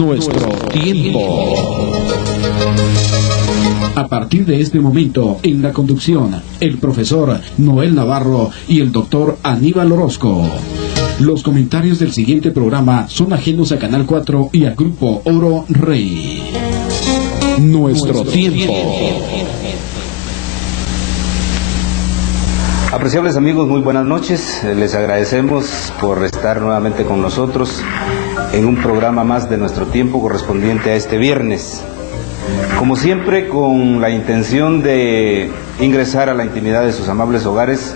Nuestro tiempo. A partir de este momento, en la conducción, el profesor Noel Navarro y el doctor Aníbal Orozco. Los comentarios del siguiente programa son ajenos a Canal 4 y a Grupo Oro Rey. Nuestro tiempo. Apreciables amigos, muy buenas noches. Les agradecemos por estar nuevamente con nosotros en un programa más de Nuestro Tiempo correspondiente a este viernes. Como siempre, con la intención de ingresar a la intimidad de sus amables hogares,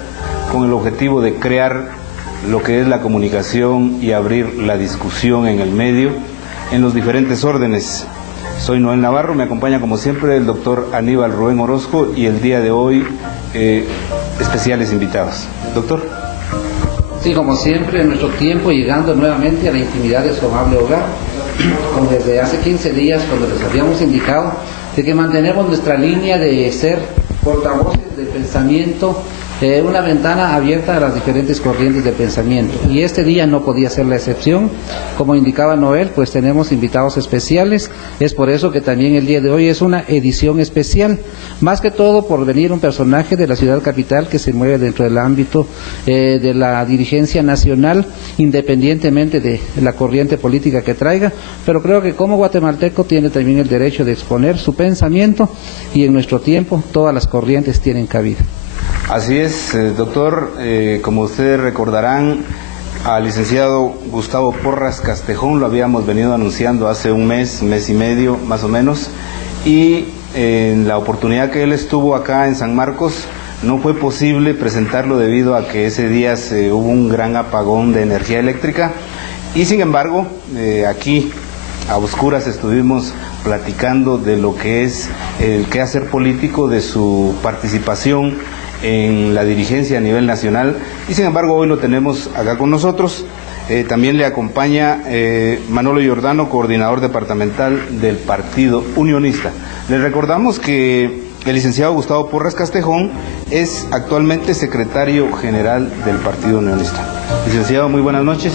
con el objetivo de crear lo que es la comunicación y abrir la discusión en el medio, en los diferentes órdenes. Soy Noel Navarro, me acompaña como siempre el doctor Aníbal Rubén Orozco y el día de hoy especiales invitados. Doctor. Sí, como siempre, en Nuestro Tiempo, llegando nuevamente a la intimidad de su amable hogar, como desde hace 15 días, cuando les habíamos indicado de que mantenemos nuestra línea de ser portavoces del pensamiento, una ventana abierta a las diferentes corrientes de pensamiento. Y este día no podía ser la excepción. Como indicaba Noel, pues tenemos invitados especiales. Es por eso que también el día de hoy es una edición especial. Más que todo por venir un personaje de la ciudad capital que se mueve dentro del ámbito de la dirigencia nacional, independientemente de la corriente política que traiga. Pero creo que como guatemalteco tiene también el derecho de exponer su pensamiento, y en Nuestro Tiempo todas las corrientes tienen cabida. Así es, doctor, como ustedes recordarán, al licenciado Gustavo Porras Castejón lo habíamos venido anunciando hace un mes y medio más o menos, y en la oportunidad que él estuvo acá en San Marcos no fue posible presentarlo debido a que ese día hubo un gran apagón de energía eléctrica, y sin embargo aquí a oscuras estuvimos platicando de lo que es el quehacer político, de su participación en la dirigencia a nivel nacional, y sin embargo hoy lo tenemos acá con nosotros. También le acompaña Manolo Giordano, coordinador departamental del Partido Unionista. Les recordamos que el licenciado Gustavo Porras Castejón es actualmente secretario general del Partido Unionista. Licenciado, muy buenas noches.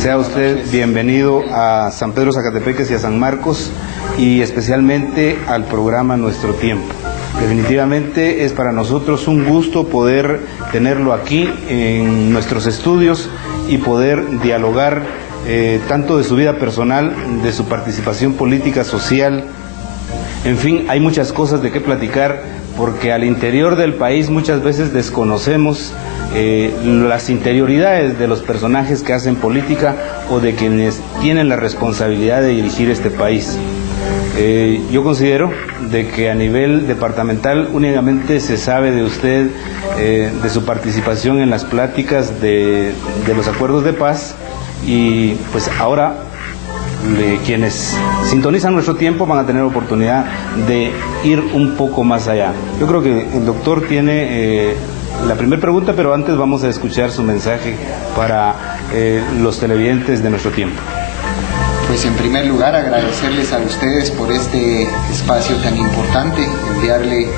Sea usted bienvenido a San Pedro Zacatepeques y a San Marcos, y especialmente al programa Nuestro Tiempo. Definitivamente es para nosotros un gusto poder tenerlo aquí en nuestros estudios y poder dialogar tanto de su vida personal, de su participación política, social. En fin, hay muchas cosas de qué platicar, porque al interior del país muchas veces desconocemos las interioridades de los personajes que hacen política o de quienes tienen la responsabilidad de dirigir este país. Yo considero de que a nivel departamental únicamente se sabe de usted, de su participación en las pláticas de los acuerdos de paz, y pues ahora quienes sintonizan Nuestro Tiempo van a tener oportunidad de ir un poco más allá. Yo creo que el doctor tiene la primera pregunta, pero antes vamos a escuchar su mensaje para los televidentes de Nuestro Tiempo. Pues en primer lugar agradecerles a ustedes por este espacio tan importante, enviarle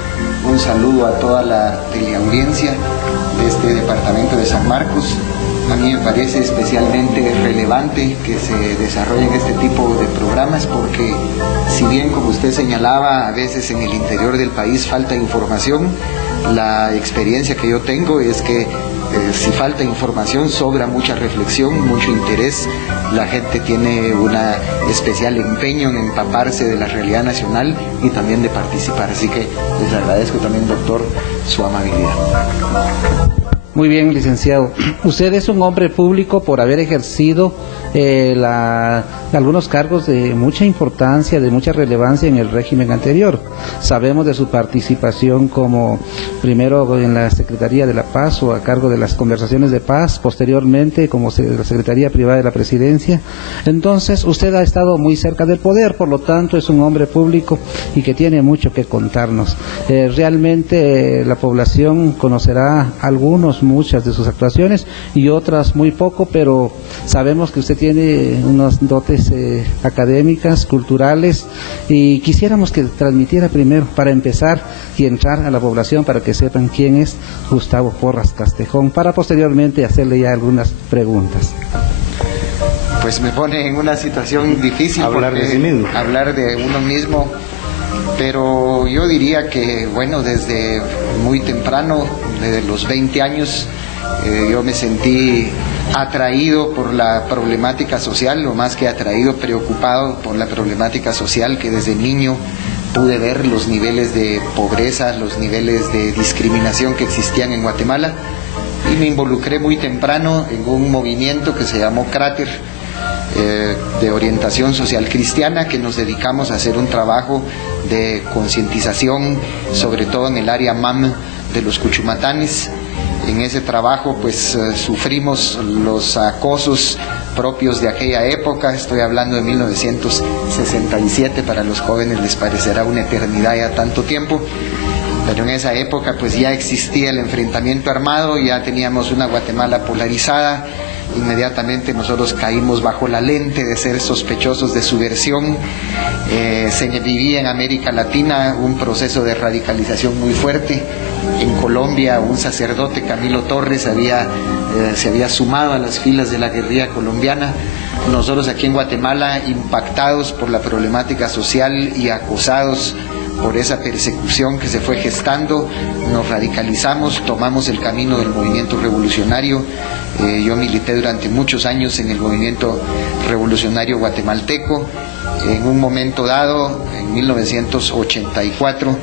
un saludo a toda la teleaudiencia de este departamento de San Marcos. A mí me parece especialmente relevante que se desarrollen este tipo de programas, porque si bien, como usted señalaba, a veces en el interior del país falta información, la experiencia que yo tengo es que si falta información, sobra mucha reflexión, mucho interés. La gente tiene un especial empeño en empaparse de la realidad nacional y también de participar. Así que les agradezco también, doctor, su amabilidad. Muy bien, licenciado. Usted es un hombre público por haber ejercido algunos cargos de mucha importancia, de mucha relevancia en el régimen anterior. Sabemos de su participación como primero en la Secretaría de la Paz o a cargo de las conversaciones de paz, posteriormente como la Secretaría Privada de la Presidencia. Entonces usted ha estado muy cerca del poder, por lo tanto es un hombre público y que tiene mucho que contarnos. Realmente la población conocerá muchas de sus actuaciones y otras muy poco, pero sabemos que usted tiene unas dotes académicas, culturales, y quisiéramos que transmitiera primero, para empezar y entrar a la población para que sepan quién es Gustavo Porras Castejón, para posteriormente hacerle ya algunas preguntas. pues me pone en una situación difícil. Hablar de sí mismo. Hablar de uno mismo, pero yo diría que, bueno, desde muy temprano, desde los 20 años, yo me sentí atraído por la problemática social, o más que atraído, preocupado por la problemática social, que desde niño pude ver los niveles de pobreza, los niveles de discriminación que existían en Guatemala, y me involucré muy temprano en un movimiento que se llamó Cráter, de orientación social cristiana, que nos dedicamos a hacer un trabajo de concientización, sobre todo en el área MAM de los Cuchumatanes. En ese trabajo pues sufrimos los acosos propios de aquella época. Estoy hablando de 1967, para los jóvenes les parecerá una eternidad ya tanto tiempo, pero en esa época pues ya existía el enfrentamiento armado, ya teníamos una Guatemala polarizada. Inmediatamente nosotros caímos bajo la lente de ser sospechosos de subversión. Se vivía en América Latina un proceso de radicalización muy fuerte. En Colombia, un sacerdote, Camilo Torres, se había sumado a las filas de la guerrilla colombiana. Nosotros aquí en Guatemala, impactados por la problemática social y acosados por esa persecución que se fue gestando, nos radicalizamos, tomamos el camino del movimiento revolucionario. Yo milité durante muchos años en el movimiento revolucionario guatemalteco. En un momento dado, en 1984,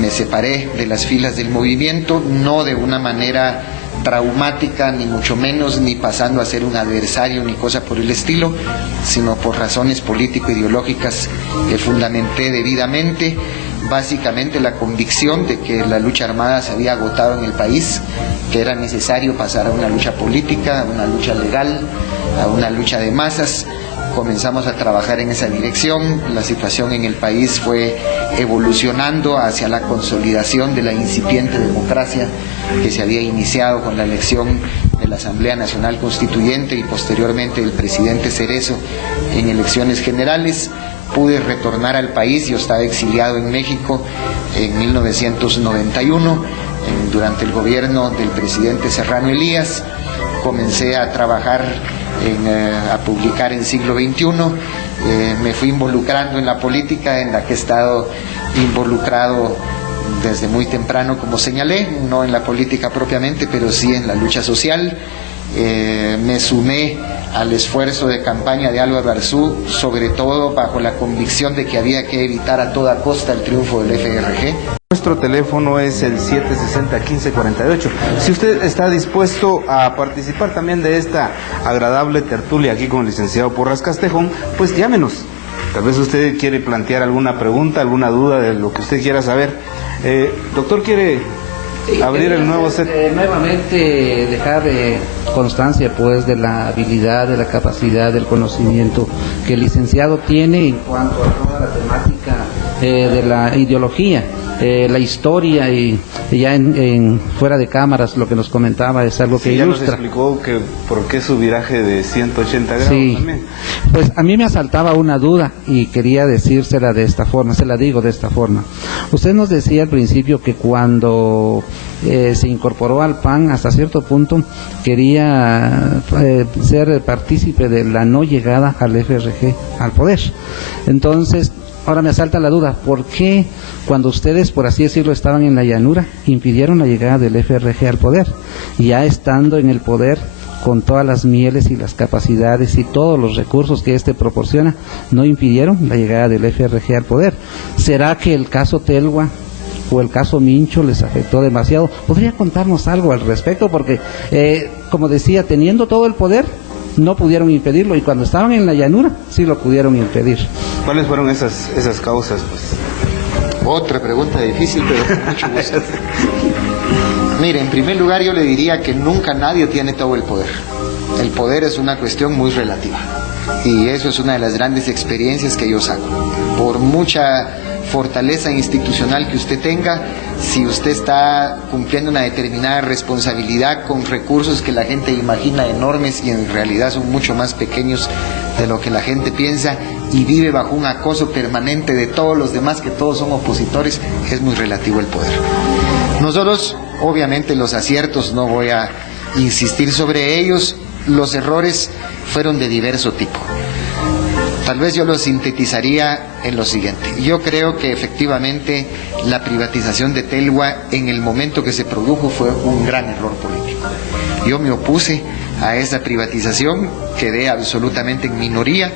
me separé de las filas del movimiento, no de una manera traumática, ni mucho menos, ni pasando a ser un adversario, ni cosa por el estilo, sino por razones político-ideológicas que fundamenté debidamente. Básicamente la convicción de que la lucha armada se había agotado en el país, que era necesario pasar a una lucha política, a una lucha legal, a una lucha de masas. Comenzamos a trabajar en esa dirección. La situación en el país fue evolucionando hacia la consolidación de la incipiente democracia que se había iniciado con la elección de la Asamblea Nacional Constituyente y posteriormente del presidente Cerezo en elecciones generales. Pude retornar al país. Yo estaba exiliado en México en 1991 durante el gobierno del presidente Serrano Elías. Comencé a trabajar a publicar en Siglo XXI. Me fui involucrando en la política, en la que he estado involucrado desde muy temprano, como señalé, no en la política propiamente, pero sí en la lucha social. Me sumé al esfuerzo de campaña de Álvaro Arzú, sobre todo bajo la convicción de que había que evitar a toda costa el triunfo del FRG. Nuestro teléfono es el 760-1548. Si usted está dispuesto a participar también de esta agradable tertulia aquí con el licenciado Porras Castejón, pues llámenos. Tal vez usted quiere plantear alguna pregunta, alguna duda de lo que usted quiera saber. Doctor, ¿quiere abrir el nuevo set? Nuevamente dejar constancia pues de la habilidad, de la capacidad, del conocimiento que el licenciado tiene en cuanto a toda la temática de la ideología, la historia, y ya en fuera de cámaras lo que nos comentaba es algo que ilustra. Ya nos explicó que por qué su viraje de 180 grados también. Pues a mí me asaltaba una duda y quería decírsela de esta forma, se la digo de esta forma. Usted nos decía al principio que cuando se incorporó al PAN, hasta cierto punto quería ser partícipe de la no llegada al FRG al poder. Entonces, ahora me asalta la duda, ¿por qué cuando ustedes, por así decirlo, estaban en la llanura, impidieron la llegada del FRG al poder? Y ya estando en el poder, con todas las mieles y las capacidades y todos los recursos que éste proporciona, no impidieron la llegada del FRG al poder. ¿Será que el caso Telgua o el caso Mincho les afectó demasiado? ¿Podría contarnos algo al respecto? Porque, como decía, teniendo todo el poder, no pudieron impedirlo, y cuando estaban en la llanura, sí lo pudieron impedir. ¿Cuáles fueron esas causas, pues? Otra pregunta difícil, pero con mucho gusto. Mire, en primer lugar yo le diría que nunca nadie tiene todo el poder. El poder es una cuestión muy relativa, y eso es una de las grandes experiencias que yo saco. Por mucha fortaleza institucional que usted tenga, si usted está cumpliendo una determinada responsabilidad con recursos que la gente imagina enormes y en realidad son mucho más pequeños de lo que la gente piensa, y vive bajo un acoso permanente de todos los demás, que todos son opositores, es muy relativo el poder. Nosotros, obviamente, los aciertos no voy a insistir sobre ellos, los errores fueron de diverso tipo. Tal vez yo lo sintetizaría en lo siguiente. Yo creo que efectivamente la privatización de Telgua en el momento que se produjo fue un gran error político. Yo me opuse a esa privatización, quedé absolutamente en minoría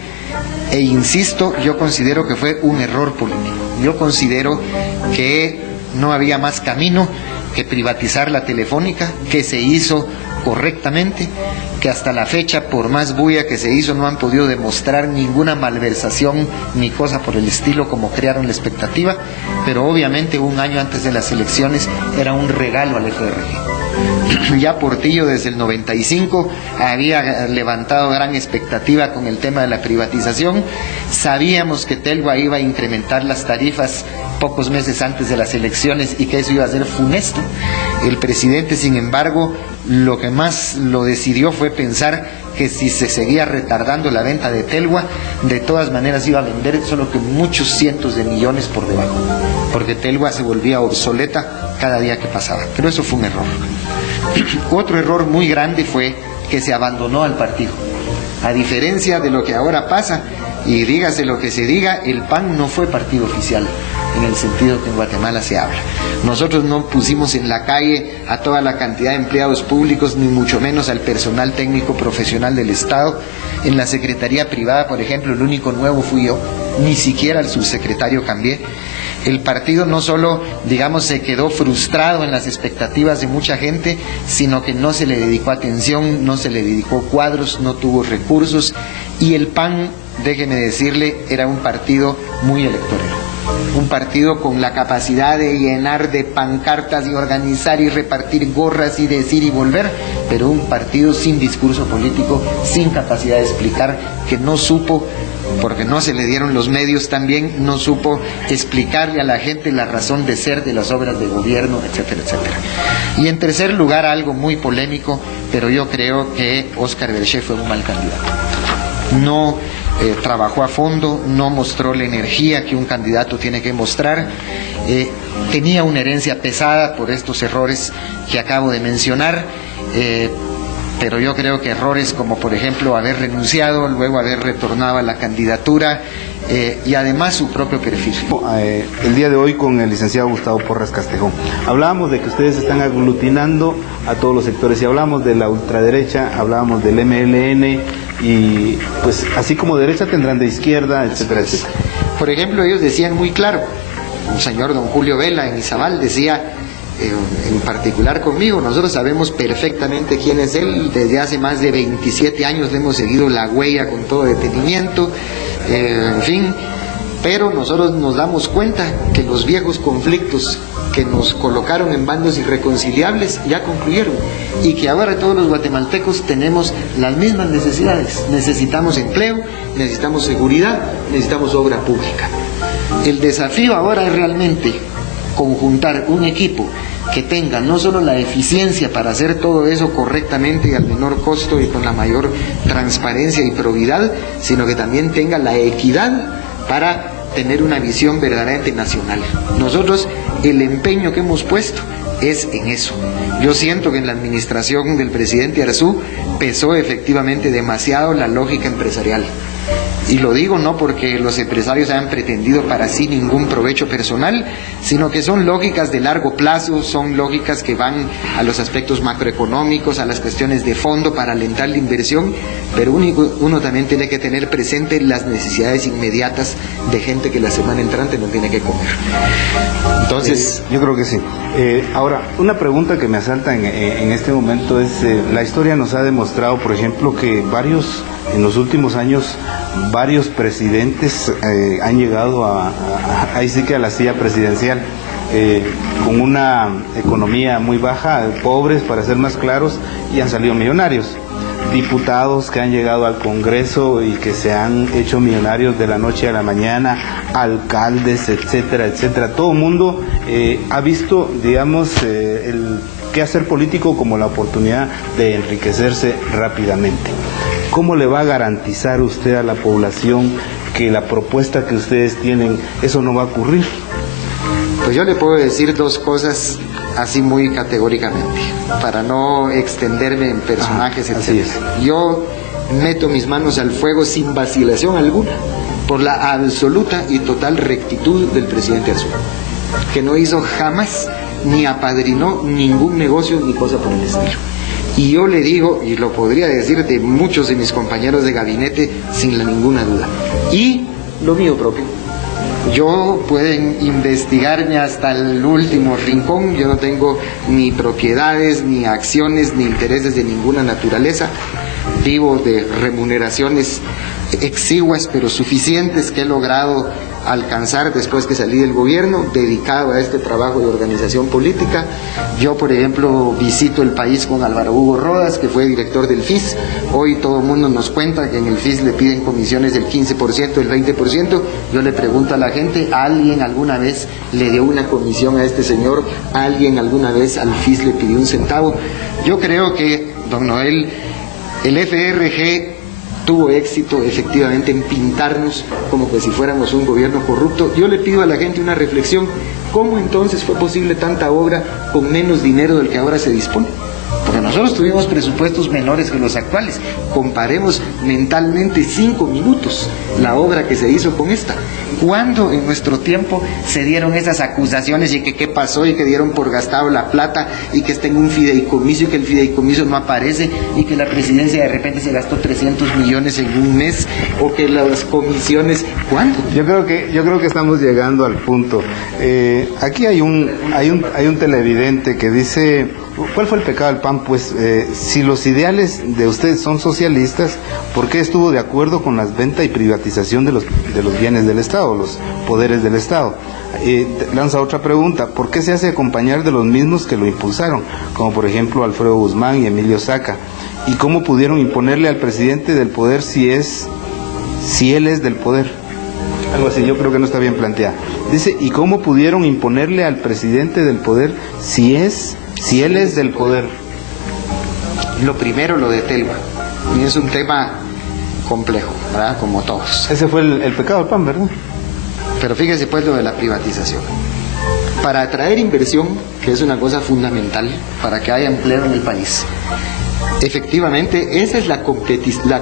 e insisto, yo considero que fue un error político. Yo considero que no había más camino que privatizar la Telefónica, que se hizo correctamente, que hasta la fecha, por más bulla que se hizo, no han podido demostrar ninguna malversación ni cosa por el estilo como crearon la expectativa, pero obviamente un año antes de las elecciones era un regalo al FRG. Ya Portillo desde el 95 había levantado gran expectativa con el tema de la privatización. Sabíamos que Telgua iba a incrementar las tarifas pocos meses antes de las elecciones y que eso iba a ser funesto. El presidente, sin embargo, lo que más lo decidió fue pensar que si se seguía retardando la venta de Telgua, de todas maneras iba a vender, solo que muchos cientos de millones por debajo, porque Telgua se volvía obsoleta cada día que pasaba. Pero eso fue un error. Otro error muy grande fue que se abandonó al partido. A diferencia de lo que ahora pasa, y dígase lo que se diga, el PAN no fue partido oficial en el sentido que en Guatemala se habla. Nosotros no pusimos en la calle a toda la cantidad de empleados públicos, ni mucho menos al personal técnico profesional del Estado. En la Secretaría Privada, por ejemplo, el único nuevo fui yo, ni siquiera el subsecretario cambié. El partido no solo, digamos, se quedó frustrado en las expectativas de mucha gente, sino que no se le dedicó atención, no se le dedicó cuadros, no tuvo recursos, y el PAN, déjeme decirle, era un partido muy electorero. Un partido con la capacidad de llenar de pancartas y organizar y repartir gorras y decir y volver, pero un partido sin discurso político, sin capacidad de explicar, que no supo, porque no se le dieron los medios también, no supo explicarle a la gente la razón de ser de las obras de gobierno, etcétera, etcétera. Y en tercer lugar, algo muy polémico, pero yo creo que Óscar Berché fue un mal candidato. No trabajó a fondo, no mostró la energía que un candidato tiene que mostrar, tenía una herencia pesada por estos errores que acabo de mencionar, pero yo creo que errores como por ejemplo haber renunciado, luego haber retornado a la candidatura y además su propio perfil. El día de hoy con el licenciado Gustavo Porras Castejón, hablábamos de que ustedes están aglutinando a todos los sectores y hablamos de la ultraderecha, hablábamos del MLN y pues así como derecha tendrán de izquierda, etcétera, etcétera. Por ejemplo, ellos decían muy claro, un señor don Julio Vela en Izabal decía, en particular conmigo, nosotros sabemos perfectamente quién es él, desde hace más de 27 años le hemos seguido la huella con todo detenimiento, en fin, pero nosotros nos damos cuenta que los viejos conflictos que nos colocaron en bandos irreconciliables ya concluyeron y que ahora todos los guatemaltecos tenemos las mismas necesidades. Necesitamos empleo, necesitamos seguridad, necesitamos obra pública. El desafío ahora es realmente conjuntar un equipo que tenga no solo la eficiencia para hacer todo eso correctamente y al menor costo y con la mayor transparencia y probidad, sino que también tenga la equidad para tener una visión verdaderamente nacional. Nosotros el empeño que hemos puesto es en eso. Yo siento que en la administración del presidente Arzú pesó efectivamente demasiado la lógica empresarial. Y lo digo no porque los empresarios hayan pretendido para sí ningún provecho personal, sino que son lógicas de largo plazo, son lógicas que van a los aspectos macroeconómicos, a las cuestiones de fondo para alentar la inversión, pero uno también tiene que tener presente las necesidades inmediatas de gente que la semana entrante no tiene que comer. Entonces, yo creo que sí. Ahora, una pregunta que me asalta en este momento es, la historia nos ha demostrado, por ejemplo, que en los últimos años, varios presidentes han llegado ahí sí que a la silla presidencial con una economía muy baja, pobres para ser más claros, y han salido millonarios. Diputados que han llegado al Congreso y que se han hecho millonarios de la noche a la mañana, alcaldes, etcétera, etcétera. Todo el mundo ha visto, digamos, el quehacer político como la oportunidad de enriquecerse rápidamente. ¿Cómo le va a garantizar usted a la población que la propuesta que ustedes tienen, eso no va a ocurrir? Pues yo le puedo decir dos cosas así muy categóricamente, para no extenderme en personajes, etc. Yo meto mis manos al fuego sin vacilación alguna por la absoluta y total rectitud del presidente Arzúa, que no hizo jamás ni apadrinó ningún negocio ni cosa por el estilo. Y yo le digo, y lo podría decir de muchos de mis compañeros de gabinete sin ninguna duda, y lo mío propio. Yo pueden investigarme hasta el último rincón, yo no tengo ni propiedades, ni acciones, ni intereses de ninguna naturaleza. Vivo de remuneraciones exiguas pero suficientes que he logrado alcanzar después que salí del gobierno, dedicado a este trabajo de organización política. Yo, por ejemplo, visito el país con Álvaro Hugo Rodas, que fue director del FIS. Hoy todo el mundo nos cuenta que en el FIS le piden comisiones del 15%, del 20%. Yo le pregunto a la gente, ¿alguien alguna vez le dio una comisión a este señor? ¿Alguien alguna vez al FIS le pidió un centavo? Yo creo que, don Noel, el FRG tuvo éxito efectivamente en pintarnos como que si fuéramos un gobierno corrupto. Yo le pido a la gente una reflexión: ¿cómo entonces fue posible tanta obra con menos dinero del que ahora se dispone? Porque nosotros tuvimos presupuestos menores que los actuales. Comparemos mentalmente 5 minutos la obra que se hizo con esta. ¿Cuándo en nuestro tiempo se dieron esas acusaciones y que qué pasó y que dieron por gastado la plata y que está en un fideicomiso y que el fideicomiso no aparece y que la presidencia de repente se gastó 300 millones en un mes, o que las comisiones? ¿Cuándo? Yo creo que estamos llegando al punto. Aquí hay un televidente que dice: ¿cuál fue el pecado del PAN? Pues si los ideales de ustedes son socialistas, ¿por qué estuvo de acuerdo con la venta y privatización de los bienes del Estado, los poderes del Estado? Lanza otra pregunta: ¿por qué se hace acompañar de los mismos que lo impulsaron, como por ejemplo Alfredo Guzmán y Emilio Saca? ¿Y cómo pudieron imponerle al presidente del poder si él es del poder? Algo así, yo creo que no está bien planteado. Dice: ¿y cómo pudieron imponerle al presidente del poder si él es del poder? Lo primero, lo de Telva, y es un tema complejo, ¿verdad? Como todos. Ese fue el pecado del PAN, ¿verdad? Pero fíjese pues lo de la privatización. Para atraer inversión, que es una cosa fundamental para que haya empleo en el país, efectivamente esa es la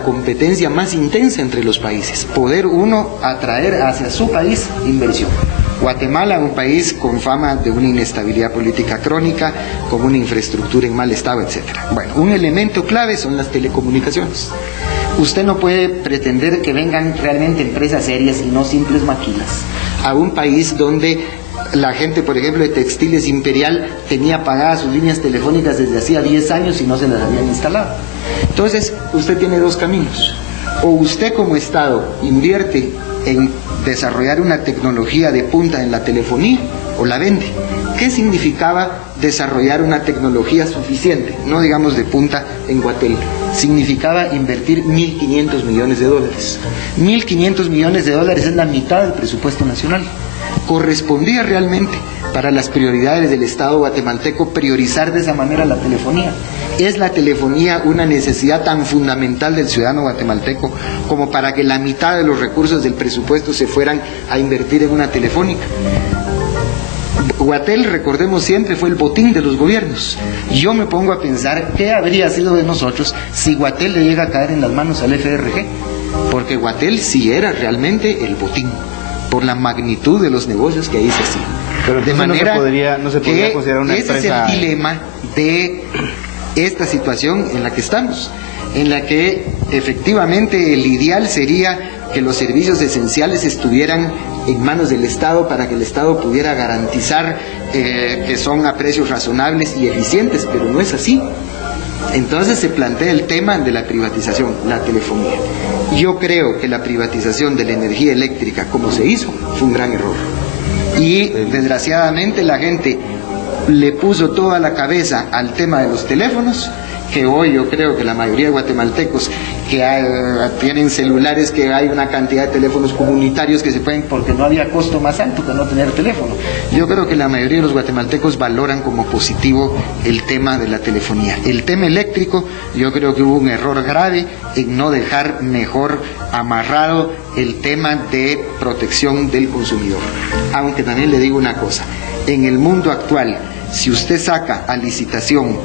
competencia más intensa entre los países, poder uno atraer hacia su país inversión. Guatemala, un país con fama de una inestabilidad política crónica, con una infraestructura en mal estado, etc. Bueno, un elemento clave son las telecomunicaciones. Usted no puede pretender que vengan realmente empresas serias y no simples maquilas a un país donde la gente, por ejemplo, de Textiles Imperial tenía pagadas sus líneas telefónicas desde hacía 10 años y no se las habían instalado. Entonces, usted tiene dos caminos: o usted como Estado invierte en desarrollar una tecnología de punta en la telefonía, o la vende. ¿Qué significaba desarrollar una tecnología suficiente, no digamos de punta, en Guatel? Significaba invertir $1.500 millones. $1.500 millones es la mitad del presupuesto nacional. Correspondía realmente, para las prioridades del Estado guatemalteco, priorizar de esa manera la telefonía. ¿Es la telefonía una necesidad tan fundamental del ciudadano guatemalteco como para que la mitad de los recursos del presupuesto se fueran a invertir en una telefónica? Guatel, recordemos siempre, fue el botín de los gobiernos. Yo me pongo a pensar qué habría sido de nosotros si Guatel le llega a caer en las manos al FRG, porque Guatel sí era realmente el botín, por la magnitud de los negocios que ahí se hacían. Pero de manera no se podría considerar una ese empresa... es el dilema de esta situación en la que estamos, en la que efectivamente el ideal sería que los servicios esenciales estuvieran en manos del Estado para que el Estado pudiera garantizar que son a precios razonables y eficientes, pero no es así. Entonces se plantea el tema de la privatización, la telefonía. Yo creo que la privatización de la energía eléctrica, como se hizo, fue un gran error. Y desgraciadamente la gente le puso toda la cabeza al tema de los teléfonos, que hoy yo creo que la mayoría de guatemaltecos que tienen celulares, que hay una cantidad de teléfonos comunitarios que se pueden, porque no había costo más alto que no tener teléfono. Yo creo que la mayoría de los guatemaltecos valoran como positivo el tema de la telefonía. El tema eléctrico, yo creo que hubo un error grave en no dejar mejor amarrado el tema de protección del consumidor. Aunque también le digo una cosa: en el mundo actual, si usted saca a licitación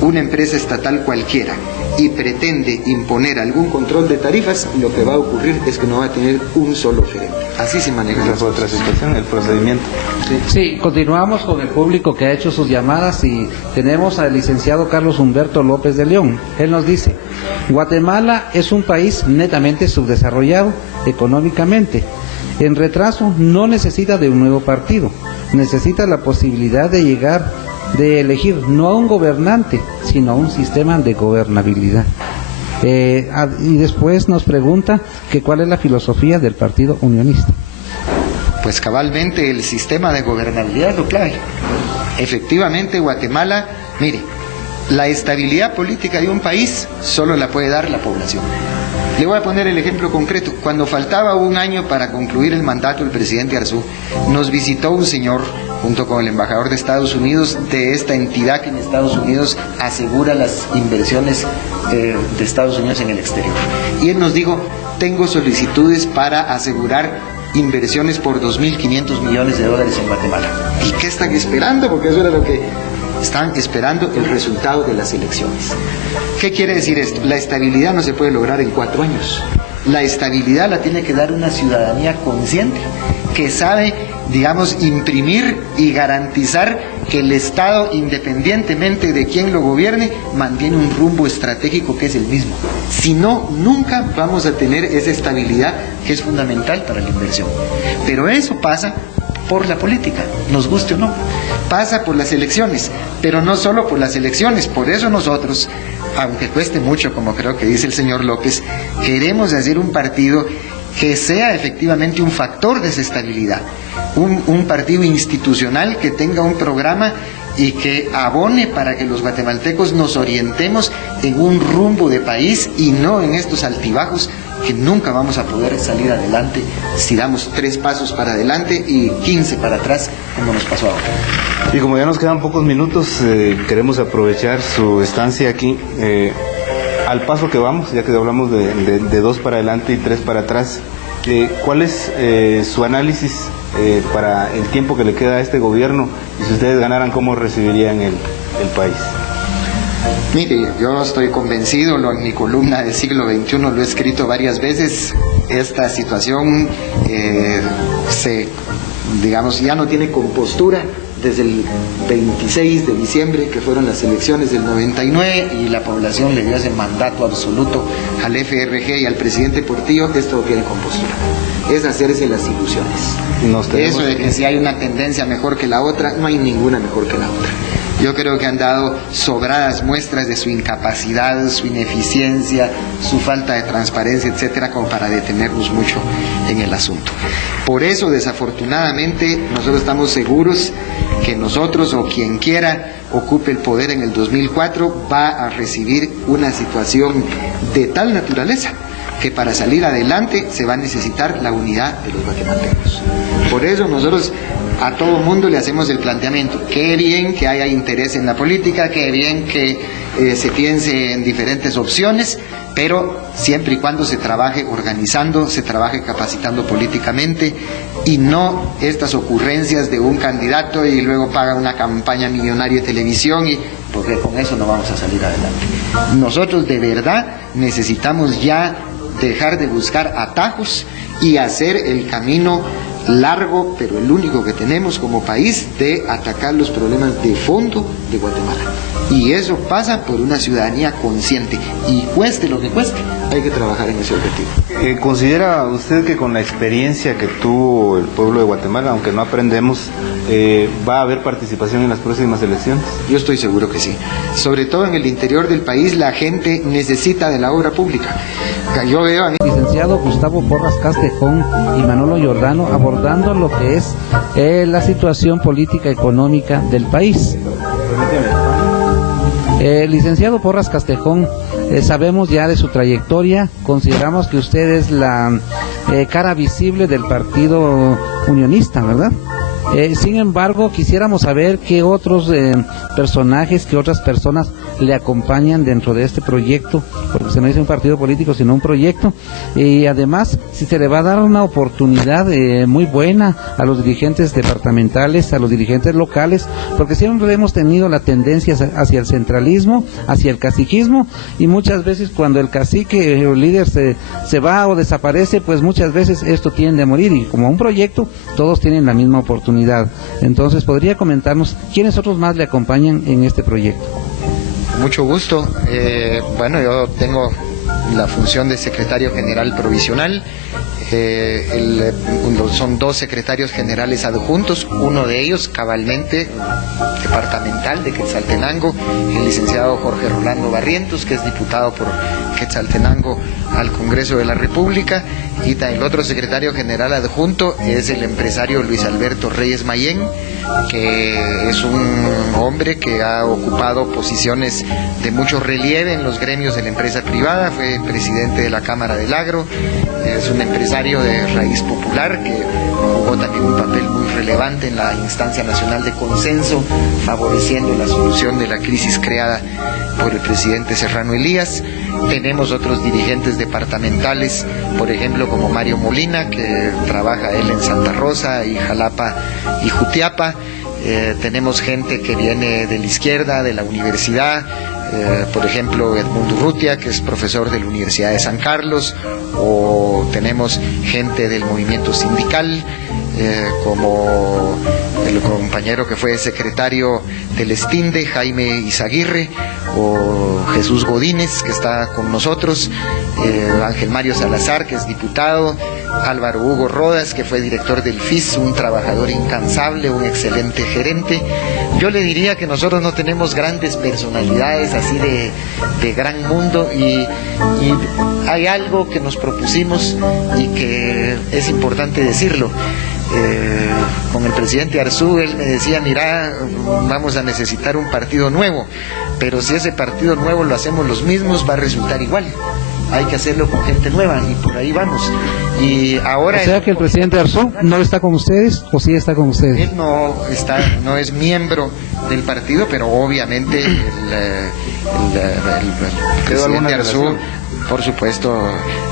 una empresa estatal cualquiera y pretende imponer algún control de tarifas, lo que va a ocurrir es que no va a tener un solo gerente. Así se maneja. Esa es otra situación, el procedimiento. Sí, continuamos con el público que ha hecho sus llamadas y tenemos al licenciado Carlos Humberto López de León. Él nos dice: Guatemala es un país netamente subdesarrollado económicamente. En retraso, no necesita de un nuevo partido, necesita la posibilidad de elegir no a un gobernante, sino a un sistema de gobernabilidad. Y después nos pregunta que cuál es la filosofía del Partido Unionista. Pues cabalmente el sistema de gobernabilidad es lo clave. Efectivamente, Guatemala, mire, la estabilidad política de un país solo la puede dar la población. Le voy a poner el ejemplo concreto. Cuando faltaba un año para concluir el mandato del presidente Arzú, nos visitó un señor, junto con el embajador de Estados Unidos, de esta entidad que en Estados Unidos asegura las inversiones de Estados Unidos en el exterior. Y él nos dijo: tengo solicitudes para asegurar inversiones por $2.500 millones en Guatemala. ¿Y qué están esperando? Porque eso era lo que están esperando, el resultado de las elecciones. ¿Qué quiere decir esto? La estabilidad no se puede lograr en 4 años. La estabilidad la tiene que dar una ciudadanía consciente, que sabe, digamos, imprimir y garantizar que el Estado, independientemente de quién lo gobierne, mantiene un rumbo estratégico que es el mismo. Si no, nunca vamos a tener esa estabilidad que es fundamental para la inversión. Pero eso pasa por la política, nos guste o no. Pasa por las elecciones, pero no solo por las elecciones. Por eso nosotros, aunque cueste mucho, como creo que dice el señor López, queremos hacer un partido que sea efectivamente un factor de esa estabilidad, un partido institucional que tenga un programa y que abone para que los guatemaltecos nos orientemos en un rumbo de país y no en estos altibajos que nunca vamos a poder salir adelante si damos 3 pasos para adelante y 15 para atrás, como nos pasó ahora. Y como ya nos quedan pocos minutos, queremos aprovechar su estancia aquí. Al paso que vamos, ya que hablamos de 2 para adelante y 3 para atrás, ¿cuál es su análisis para el tiempo que le queda a este gobierno? Y si ustedes ganaran, ¿cómo recibirían el país? Mire, yo estoy convencido, en mi columna de Siglo XXI lo he escrito varias veces, esta situación digamos, ya no tiene compostura desde el 26 de diciembre, que fueron las elecciones del 99, y la población le dio ese mandato absoluto al FRG y al presidente Portillo. Esto no tiene compostura, es hacerse las ilusiones. Eso de que si hay una tendencia mejor que la otra, no hay ninguna mejor que la otra. Yo creo que han dado sobradas muestras de su incapacidad, su ineficiencia, su falta de transparencia, etcétera, como para detenernos mucho en el asunto. Por eso, desafortunadamente, nosotros estamos seguros que nosotros o quien quiera ocupe el poder en el 2004 va a recibir una situación de tal naturaleza que para salir adelante se va a necesitar la unidad de los guatemaltecos. Por eso nosotros a todo mundo le hacemos el planteamiento: qué bien que haya interés en la política, qué bien que se piense en diferentes opciones, pero siempre y cuando se trabaje organizando, se trabaje capacitando políticamente, y no estas ocurrencias de un candidato y luego paga una campaña millonaria de televisión, porque con eso no vamos a salir adelante. Nosotros de verdad necesitamos ya dejar de buscar atajos y hacer el camino largo, pero el único que tenemos como país, de atacar los problemas de fondo de Guatemala. Y eso pasa por una ciudadanía consciente, y cueste lo que cueste, hay que trabajar en ese objetivo. ¿Considera usted que con la experiencia que tuvo el pueblo de Guatemala, aunque no aprendemos, va a haber participación en las próximas elecciones? Yo estoy seguro que sí. Sobre todo en el interior del país, la gente necesita de la obra pública. Yo veo a licenciado Gustavo Porras Castejón y Manolo Giordano abordando lo que es la situación política económica del país. Licenciado Porras Castejón, sabemos ya de su trayectoria, consideramos que usted es la cara visible del Partido Unionista, ¿verdad? Sin embargo, quisiéramos saber qué otros personajes, qué otras personas le acompañan dentro de este proyecto, porque se no dice un partido político, sino un proyecto, y además si se le va a dar una oportunidad muy buena a los dirigentes departamentales, a los dirigentes locales, porque siempre hemos tenido la tendencia hacia el centralismo, hacia el caciquismo, y muchas veces cuando el cacique o el líder se va o desaparece, pues muchas veces esto tiende a morir, y como un proyecto todos tienen la misma oportunidad. Entonces, ¿podría comentarnos quiénes otros más le acompañan en este proyecto? Mucho gusto. Bueno, yo tengo la función de secretario general provisional. Son 2 secretarios generales adjuntos, uno de ellos cabalmente departamental de Quetzaltenango, el licenciado Jorge Rolando Barrientos, que es diputado por Quetzaltenango al Congreso de la República, y el otro secretario general adjunto es el empresario Luis Alberto Reyes Mayén, que es un hombre que ha ocupado posiciones de mucho relieve en los gremios de la empresa privada, fue presidente de la Cámara del Agro, es un empresario de raíz popular que jugó también un papel muy relevante en la instancia nacional de consenso, favoreciendo la solución de la crisis creada por el presidente Serrano Elías. Tenemos otros dirigentes departamentales, por ejemplo, como Mario Molina, que trabaja él en Santa Rosa y Jalapa y Jutiapa. Tenemos gente que viene de la izquierda, de la universidad, por ejemplo Edmundo Urrutia, que es profesor de la Universidad de San Carlos, o tenemos gente del movimiento sindical, como el compañero que fue secretario del Estinde, Jaime Izaguirre, o Jesús Godínez, que está con nosotros, Ángel Mario Salazar, que es diputado, Álvaro Hugo Rodas, que fue director del FIS, un trabajador incansable, un excelente gerente. Yo le diría que nosotros no tenemos grandes personalidades así de gran mundo, y hay algo que nos propusimos y que es importante decirlo. Con el presidente Arzú, él me decía, mira, vamos a necesitar un partido nuevo, pero si ese partido nuevo lo hacemos los mismos, va a resultar igual. Hay que hacerlo con gente nueva, y por ahí vamos. Y ahora, o sea que el presidente Arzú no está con ustedes, ¿o sí está con ustedes? Él no es miembro del partido, pero obviamente el presidente Arzú, por supuesto,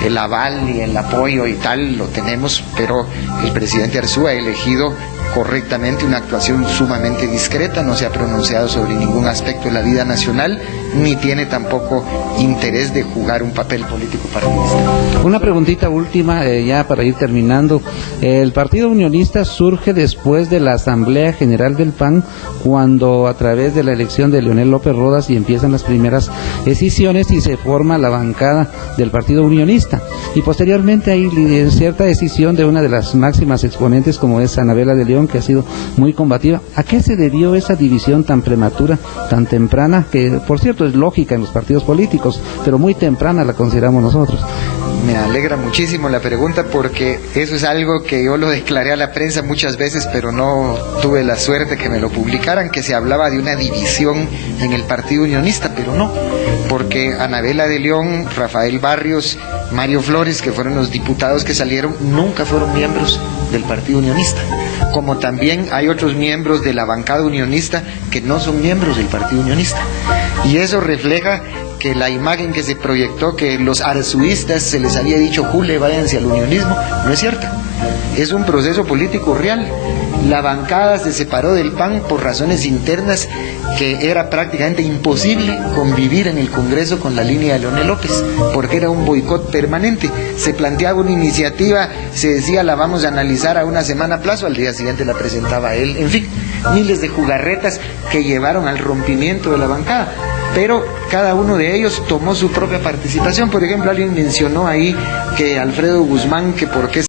el aval y el apoyo y tal lo tenemos, pero el presidente Arzú ha elegido correctamente una actuación sumamente discreta, no se ha pronunciado sobre ningún aspecto de la vida nacional, ni tiene tampoco interés de jugar un papel político partidista. Una preguntita última, ya para ir terminando. El Partido Unionista surge después de la Asamblea General del PAN, cuando a través de la elección de Leonel López Rodas y empiezan las primeras decisiones y se forma la bancada del Partido Unionista. Y posteriormente hay cierta decisión de una de las máximas exponentes, como es Anabela de León, que ha sido muy combativa. ¿A qué se debió esa división tan prematura, tan temprana, que por cierto es lógica en los partidos políticos, pero muy temprana la consideramos nosotros? Me alegra muchísimo la pregunta, porque eso es algo que yo lo declaré a la prensa muchas veces, pero no tuve la suerte que me lo publicaran, que se hablaba de una división en el Partido Unionista, pero no, porque Anabela de León, Rafael Barrios, Mario Flores, que fueron los diputados que salieron, nunca fueron miembros del Partido Unionista, como también hay otros miembros de la bancada unionista que no son miembros del Partido Unionista, y eso refleja que la imagen que se proyectó, que los arzuistas se les había dicho, jule, váyanse al unionismo, no es cierta. Es un proceso político real. La bancada se separó del PAN por razones internas, que era prácticamente imposible convivir en el Congreso con la línea de Leonel López, porque era un boicot permanente. Se planteaba una iniciativa, se decía la vamos a analizar a una semana plazo, al día siguiente la presentaba él, en fin, miles de jugarretas que llevaron al rompimiento de la bancada. Pero cada uno de ellos tomó su propia participación. Por ejemplo, alguien mencionó ahí que Alfredo Guzmán, que por qué